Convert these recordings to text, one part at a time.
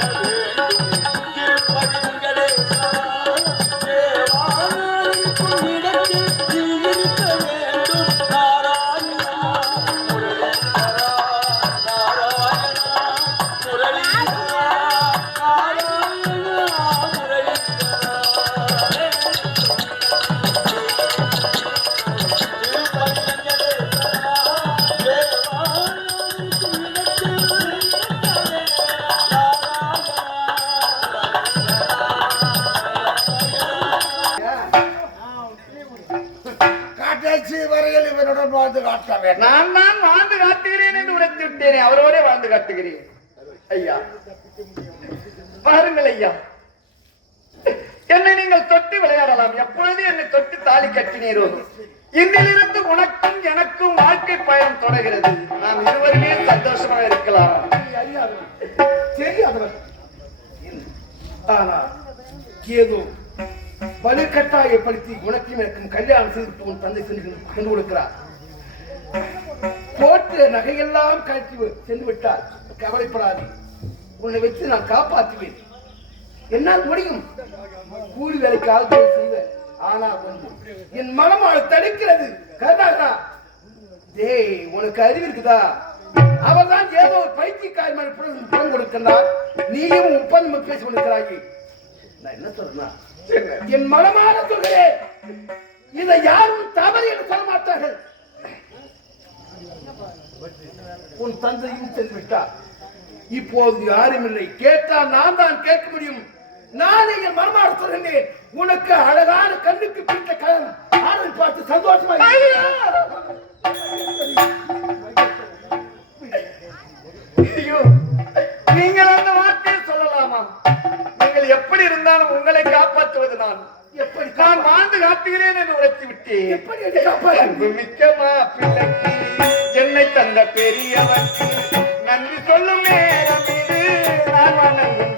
காட்டாட்சி தொட்டு எப்பொழுது என்னை தொட்டு தாலி கட்டினீரோ? இன்னிலிருந்து உனக்கும் எனக்கும் வாழ்க்கை பயணம் தொடர்கிறது. நாம் இருவருமே சந்தோஷமாக இருக்கலாம். தெரியாதவன். ஆனா ஏதோ வலுக்கட்டாயப்படுத்தி உனக்கும் எனக்கும் கல்யாணம் செய்து உன் தந்தை சென்று கொண்டு கொடுக்கிறார். போட்டு நகையெல்லாம் கழட்டி சென்று விட்டால் கவலைப்படாது. உன்னை வச்சு நான் காப்பாற்றுவேன். என்னால் முடியும். கூலி வேலைக்கு ஆட்கள் செய்வேன். ஆனா கொஞ்சம் என் மனம் அவளை தடுக்கிறது. கர்நாடகா டேய் உனக்கு அறிவு இருக்குதா? அவள் தான் ஏதோ ஒரு பைத்தியக்காரி மாதிரி பணம் புறம் நீயும் ஒப்பந்தம் பேசி கொடுக்கிறாய் நான் என்ன சொல்றேன்னா என் மனமான சொல்கிறேன். இதை யாரும் தவறு என்று சொல்ல மாட்டார்கள். உன் தந்தையும் சென்று விட்டார். இப்போது யாரும் இல்லை. கேட்டால் நான் தான் கேட்க முடியும். நான் என் மனமான சொல்கிறேன் உனக்கு அழகான கண்ணுக்கு பிடித்த ஆடல் பார்த்து சந்தோஷமா ஐயோ! நீங்கள் அந்த வார்த்தையை சொல்லலாமா? நீங்கள் எப்படி இருந்தாலும் உங்களை காப்பாற்றுவது நான் எப்படி? நான் வாழ்ந்து காட்டுகிறேன் என்று உரைத்து விட்டேன். எப்படி காப்பாற்ற அன்பு மிக்க மாப்பிள்ளைக்கு என்னை தந்த பெரியவனுக்கு நன்றி சொல்லும் நேரம் இது. நான் வணங்கும்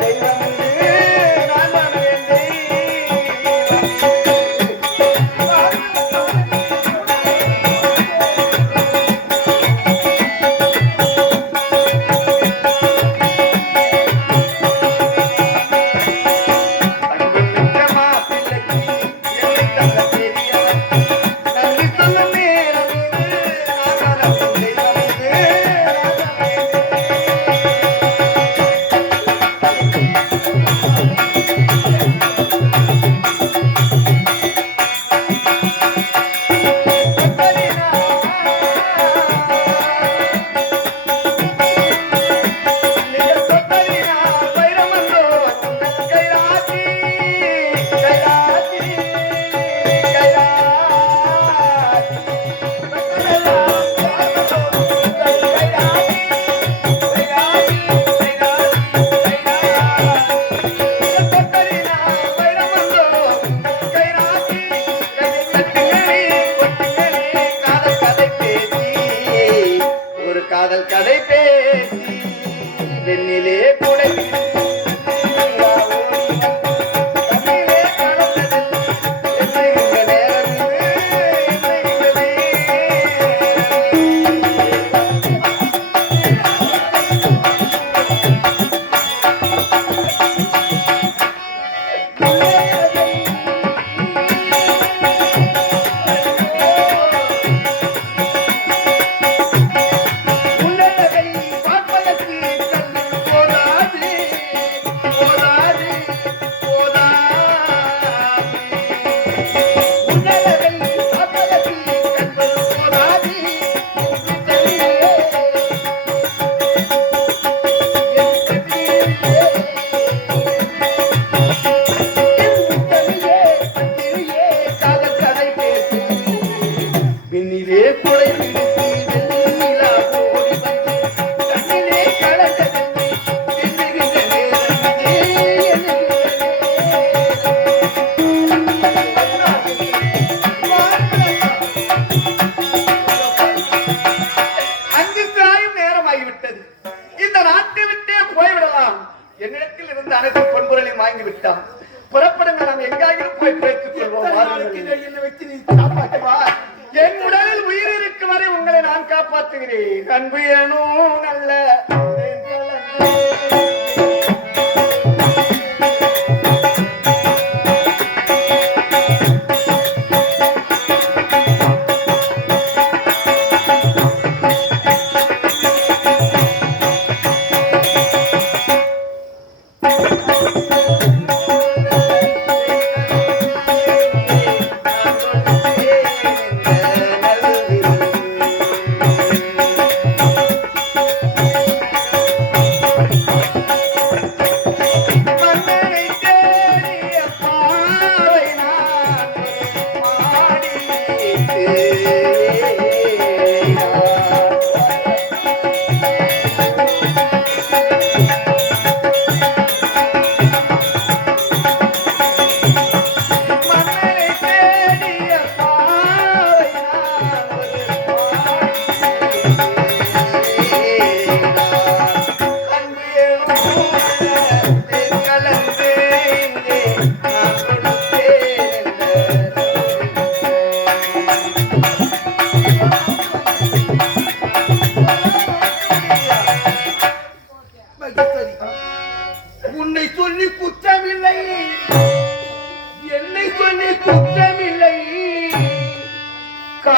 விட்டான் புறப்படுங்க நாம் எங்காயிலும் போய் பேசிக் கொள்வோம். என்னை வச்சு நீ காப்பாற்றுவா என் உடலில் உயிர் இருக்கும் வரை உங்களை நான் காப்பாற்றுகிறேன். அன்பு எனும் நல்ல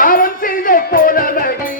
காலம் செய்த கோலமடி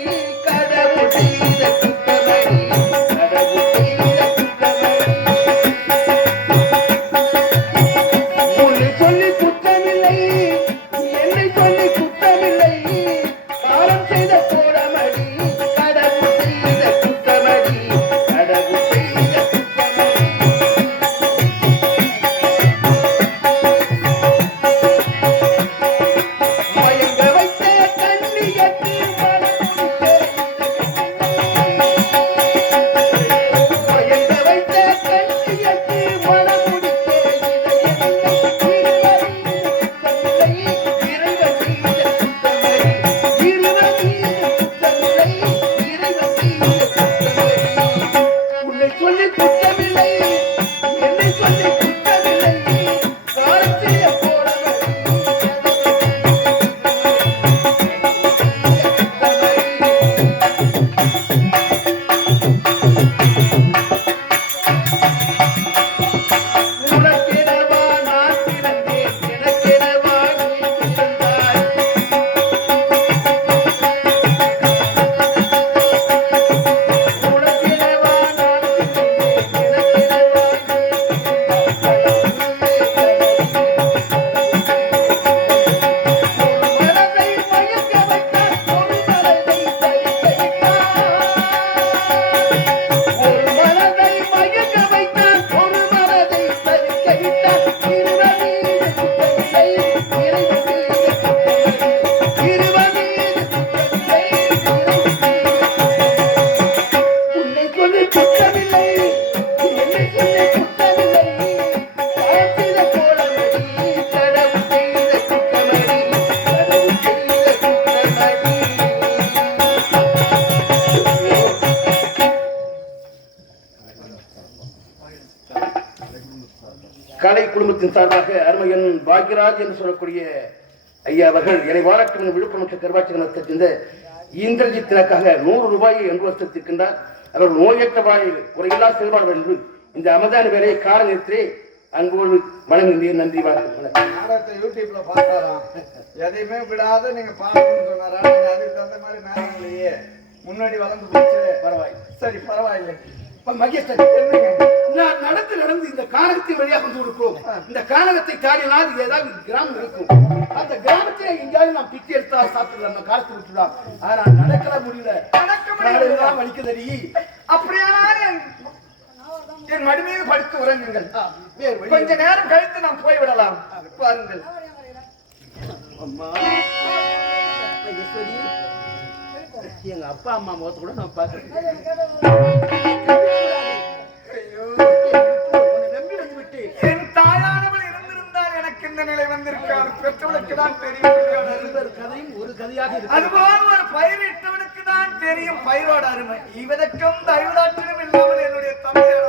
பாக்யராஜ் என்று சொல்லக்கூடிய ஐயா அவர்கள் என்னை வாழட்டும் விழுப்புரம் மற்றும் கருவாச்சி சேர்ந்த இந்திரஜித்தினக்காக நூறு ரூபாயை என்று வசத்திருக்கின்றார் அவர்கள் நோயற்ற வாழ்வில் குறையில்லா செல்வார்கள் என்று இந்த அமதான வேலையை கால நேரத்திலே அன்போடு வணங்குகிறேன் நன்றி வணக்கம். யூடியூப்ல பார்த்தாராம். எதையுமே விடாத நீங்க பார்க்கணும்னு சொன்னாரா? அதுக்கு தகுந்த மாதிரி நேரம் முன்னாடி வளர்ந்து போச்சு. பரவாயில்லை. சரி பரவாயில்லை. என்னங்க? நான் நடந்து நடந்து இந்த கானகத்தின் வழியாக வந்து கொடுப்போம் இந்த கானகத்தை தாண்டினால் ஏதாவது கிராமம் இருக்கும். அந்த கிராமத்திலே எங்கேயாவது நான் பிச்சை எடுத்தா சாப்பிடலாம் நம்ம காலத்து விட்டுலாம் ஆனா நடக்கல முடியல. நடக்க வலிக்குதடி. அப்படியானால் என் மடி மீது படுத்து உறங்குங்கள். கொஞ்ச நேரம் கழித்து நாம் போய்விடலாம். பாருங்கள். அம்மா. எங்க அப்பா அம்மா முகத்தை கூட நான் பார்க்கறேன் என் தாயானவள் இருந்திருந்தால் எனக்கு இந்த நிலை வந்திருக்காது. பெற்றவளுக்கு தான் தெரியும். கதையும் ஒரு கதையாக இருக்கு. அதுபோல் ஒரு பயிரிட்டவனுக்கு தான் தெரியும். பயிரோட அருமை. இவனுக்கும் தயவுதாட்சியம் இல்லாமல் என்னுடைய தந்தையானவர்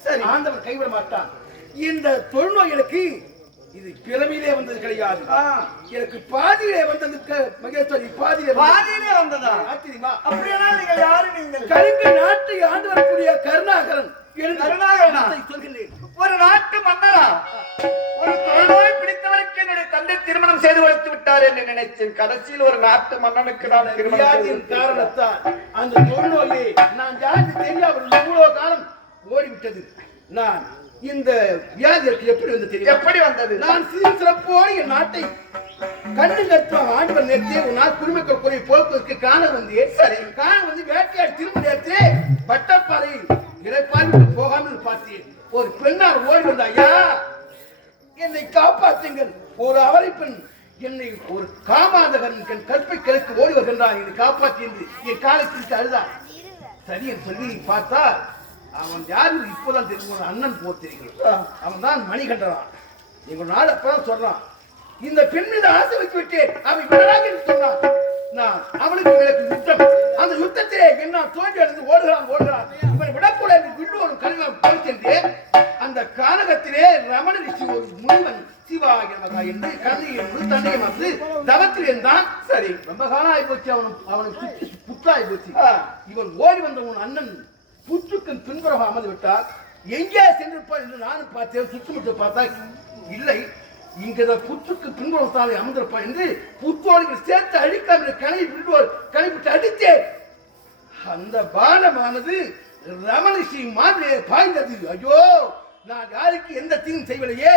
சரி. ஆண்டவர் கைவிட மாட்டான் இந்த தொழுநோய்களுக்கு இது பிறவிலே வந்தது கிடையாது எனக்கு பாதியிலே வந்தது மகேஸ்வரி பாதியிலே. பாதியிலே வந்ததா ஆச்சரியமா அப்படியானால் நீங்கள் யாரு நீங்கள் கலிங்க நாட்டை ஆண்டு வரக்கூடிய கருணாகரன் கருணாகரனா? சொல்கிறேன் ஒரு நாட்டு மன்னரா ஒரு தொழில்நோய் பிடித்தவருக்கு என்னுடைய தந்தை திருமணம் செய்து வைத்து விட்டார் என்று நினைத்தேன் கடைசியில் ஒரு நாட்டு மன்னனுக்கு நான் திருமணம். காரணத்தால் அந்த தொழுநோயை நான் யாருக்கு தெரியாமல் இவ்வளவு காலம் ஓடிவிட்டது. நான் இந்த வியாதி எப்படி வந்து தெரியும்? எப்படி வந்தது? நான் சீர் சிறப்போடு என் நாட்டை கண்டு கற்பம் ஆண்டவர் நேர்த்தே ஒரு நாள் குடிமக்கள் குறையை போக்குவதற்கு காண வந்தேன் சரி. காண வந்து வேட்டையாடி திரும்ப நேர்த்தே வட்டப்பாறையில் இடைப்பால் போகாமல் பார்த்தேன் ஒரு பெண்ணார் ஓடி வந்த ஐயா என்னை காப்பாற்றுங்கள். ஒரு அவரை பெண் என்னை ஒரு காமாதகன் என் கற்பை கிழக்கு ஓடி வருகின்றான். என்னை காப்பாற்றி என்று என் காலை பிடித்து அழுதான் சரி என்று சொல்லி பார்த்தா அவன் யாரு? இப்போதான் தெரியும். அண்ணன் போத்திருக்கிறோம் அவன் தான் மணிகண்டனான் எங்க நாள் அப்பதான் சொல்றான். இந்த பெண் மீது ஆசை வைத்து விட்டேன் அவன் விடலாக என்று சொன்னான். நான் அவனுக்கு எனக்கு யுத்தம். அந்த யுத்தத்திலே என்ன தோண்டி அடைந்து ஓடுகிறான் ஓடுகிறான். இவன் விடக்கூட என்று விட்டு ஒரு கல்வன் போய்ச்சென்று அந்த கானகத்திலே ரமண ரிஷி ஒரு முனிவன் சிவாய என்று என்று முழு தண்டையும் வந்து தவத்தில் இருந்தான். சரி ரொம்ப காலம் ஆகி போச்சு அவனுக்கு அவனுக்கு புத்தாகி போச்சு இவன் ஓடி வந்த உன் அண்ணன் புற்றுக்கு பின்புறம் அமர்ந்து விட்டால் எங்கே சென்றிருப்பார் என்று நானும் பார்த்தேன் சுற்றுமுட்டு பார்த்தா இல்லை. இங்க புற்றுக்கு பின்புறம் தானே அமர்ந்திருப்பார் என்று புத்தோடு சேர்த்து அழிக்காமல் கனை விடுவோர் கனைவிட்டு அடித்தேன் அந்த பானமானது ரமணிஷி மாதிரியே பாய்ந்தது. ஐயோ நான் யாருக்கு எந்த தீங்கும் செய்வலையே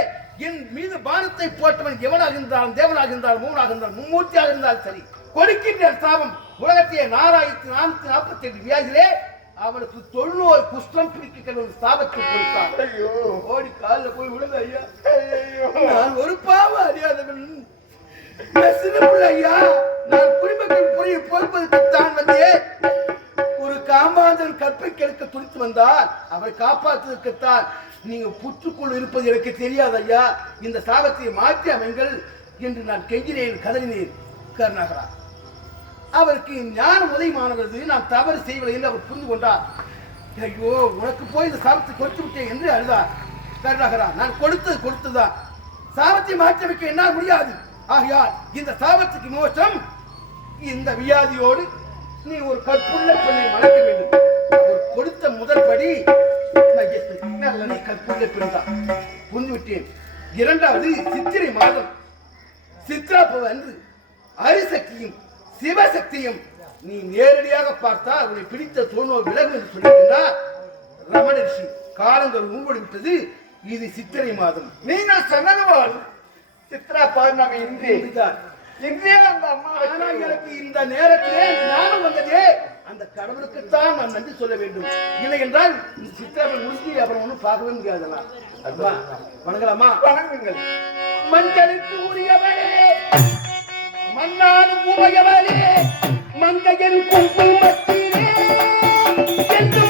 என் மீது பானத்தை போட்டவன் எவனாக இருந்தாலும் தேவனாக இருந்தாலும் மூவனாக இருந்தாலும் மும்மூர்த்தியாக இருந்தாலும் சரி. கொடுக்கின்ற சாபம் உலகத்தையே நாலாயிரத்தி நானூத்தி நாற்பத்தி எட்டு வியாதிலே அவனுக்கு தொண்ணூறு குஷ்டம் பிடிக்கிற ஒரு சாபத்தை கொடுத்தான். ஐயோ. ஓடி காலில் போய் விழுங்க ஐயா. ஐயோ நான் ஒரு பாவம் அறியாதவன். ஐயா நான் குடிமக்கள் புரிய பொறுப்பதற்குத்தான் வந்தேன் ஒரு காமாந்தன் கற்பை கெடுக்க துடித்து வந்தால் அவரை காப்பாற்றுவதற்குத்தான் நீங்க புற்றுக்குள் இருப்பது எனக்கு தெரியாது ஐயா. இந்த சாபத்தை மாற்றி அமைங்கள் என்று நான் கெஞ்சினேன் கதறினேன். கருணாகரா. அவருக்கு ஞானம் உதயமானது நான் தவறு செய்வதை என்று அவர் புரிந்து கொண்டார். ஐயோ உனக்கு போய் இந்த சாபத்தை கொடுத்து விட்டேன் என்று அழுதார். கருணாகரா நான் கொடுத்தது கொடுத்துதான். சாபத்தை மாற்றி வைக்க என்னால் முடியாது. ஆகையால் இந்த சாபத்துக்கு மோசம் இந்த வியாதியோடு நீ ஒரு கற்புள்ள பெண்ணை மணக்க வேண்டும். அவர் கொடுத்த முதல் படி நீ கற்புள்ள பெண்தான். புரிந்து விட்டேன். இரண்டாவது சித்திரை மாதம். சித்ரா அன்று அரிசக்தியும் சிவசக்தியும் நீ நேரடியாக பார்த்தால் உன்னை பிடித்த தோணோ விலகும் என்று சொல்லியிருந்தார் ரமண ரிஷி காலங்கள் உங்களோடு விட்டது. இது சித்திரை மாதம். நீங்கள் சொன்னது போல் சித்ரா பௌர்ணமி இன்றி. இதுதான். இன்றே அந்த அம்மா எனக்கு இந்த நேரத்திலே ஞானம் வந்ததே. அந்த கடவுளுக்குத்தான் நான் நன்றி சொல்ல வேண்டும். இல்லை என்றால் இந்த சித்திரை முடிஞ்சு அப்புறம் ஒன்றும் பார்க்கவே முடியாதெல்லாம் அதுதான் வணங்கலாமா? வணங்குங்கள். மஞ்சளுக்கு உரியவளே மன்னானும் உமையவளே மங்கையின் குங்குமத்திலே என்றும் என்று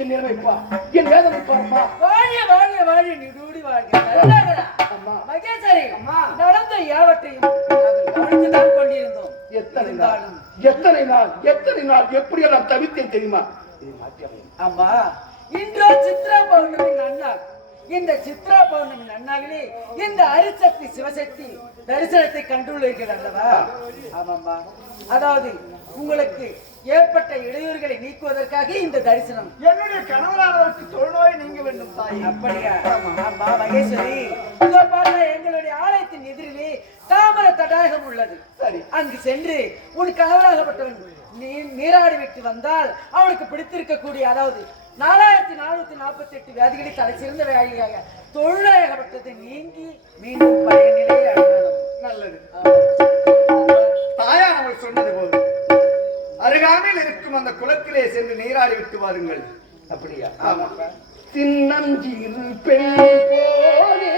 என் நிலைமைப்பா என் வேதனைப்பா அம்மா வாழ வாழ வாழ நிதூடி வாழ்க நல்லவரா. அம்மா. மகேஸ்வரி அம்மா. நடந்த யாவற்றையும் கவனித்துதான் கொண்டிருந்தோம். எத்தனை நாள்? எத்தனை நாள்? எத்தனை நாள்? எப்படி எல்லாம் தவித்தேன் தெரியுமா. அம்மா இன்றோ சித்ரா பௌர்ணமி நன்னாள். இந்த சித்ரா பௌர்ணமி நன்னாளிலே இந்த அரிசக்தி சிவசக்தி தரிசனத்தை கண்டுள்ளீர்கள் அல்லவா? ஆமாம்மா. அதாவது உங்களுக்கு ஏற்பட்ட இடையூறுகளை நீக்குவதற்காக இந்த தரிசனம். என்னுடைய கணவரானவருக்கு தொழுநோய் நீங்க வேண்டும் தாய். அப்படியா? ஆமா மகேஸ்வரி எங்களுடைய ஆலயத்தின் எதிரிலே தாமர தடாகம் உள்ளது. சரி. அங்கு சென்று உன் கணவராகப்பட்டவன் நீ நீராடி விட்டு வந்தால் அவனுக்கு பிடித்திருக்கக்கூடிய அதாவது நாலாயிரத்தி நானூத்தி நாற்பத்தி எட்டு வியாதிகளை தலை சிறந்த வியாதியாக தொழிலாகப்பட்டது நீங்கி மீண்டும் பழைய நிலையை அடையணும் நல்லது. ஆமா. தாயானவள் சொன்னது போது அருகாமையில் இருக்கும் அந்த குளத்திலே சென்று நீராடி விட்டு வாருங்கள். அப்படியா? சின்னஞ்சிறு பெண் போலே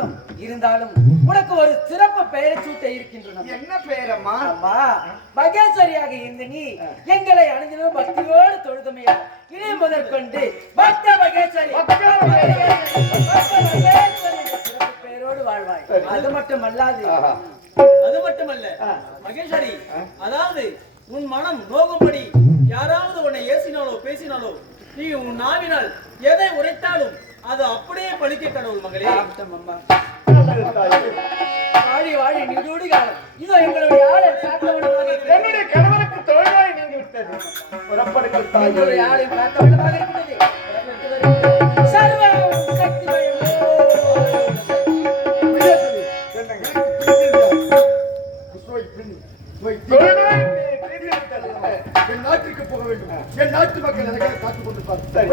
மெச்சினோம் இருந்தாலும் உனக்கு ஒரு சிறப்பு பெயரை சூட்ட இருக்கின்றன. என்ன பேரம்மா? அம்மா மகேஸ்வரியாக இருந்த நீ எங்களை அணிந்தினும் பக்தியோடு தொழுதுமையா? இனி முதற்கொண்டு பக்த மகேஸ்வரி பெயரோடு வாழ்வாய். அது மட்டும் அல்லாது ஆஹா. அது மட்டுமல்ல. மகேஸ்வரி அதாவது உன் மனம் நோகும்படி யாராவது உன்னை ஏசினாலோ பேசினாலோ நீ உன் நாவினால் எதை உரைத்தாலும் அது அப்படியே பலிக்க கடவுள் மகளே. அம்மா. நல்லது தாயே. எங்களுடைய ஆளை காக்க வேண்டுமாக இருக்கிறது. என்னுடைய கணவனுக்கு தொழிலாய் நீங்கி விட்டது புறப்படுங்கள் எங்களுடைய தாயே ஆளை இருக்கிறது. சக்தி விட்டது என் நாட்டுக்கு போக வேண்டும். என் நாட்டு மக்கள் எனக்காக காத்துக் கொண்டிருப்பார் சரி.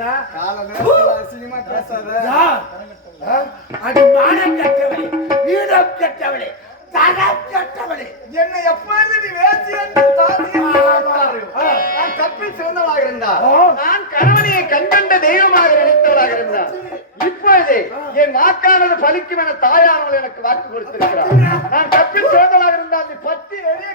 பேசுறியா அசிங்கமா பேசாத. அது மானம் கெட்டவளே வீரம் கெட்டவளே நான் தப்பில் சிறந்தவளாக கணவனையை கண்கண்ட தெய்வமாக நினைத்தவளாக இருந்தா இப்பொழுது என் வாக்கானது பலிக்கும் என தாயானவள் எனக்கு வாக்கு கொடுத்திருக்கிறார். நான் தப்பில் சிறந்தவளாக இருந்தால் நீ பத்தி நிறைய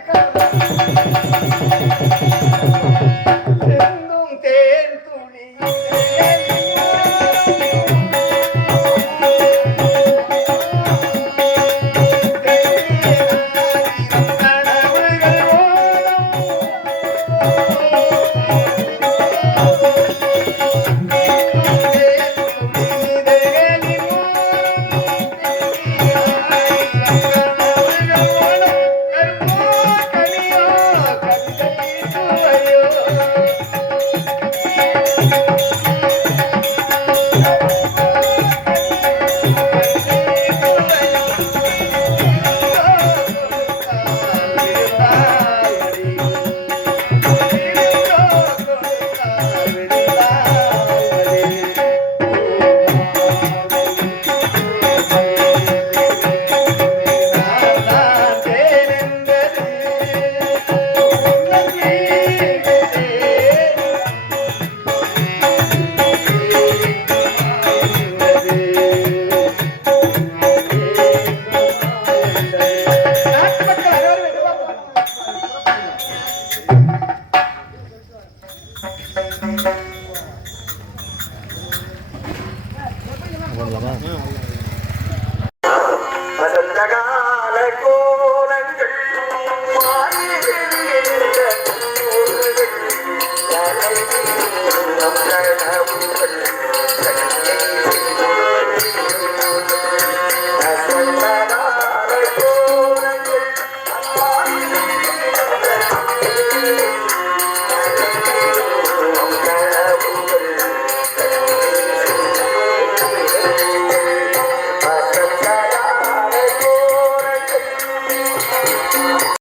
Sunday.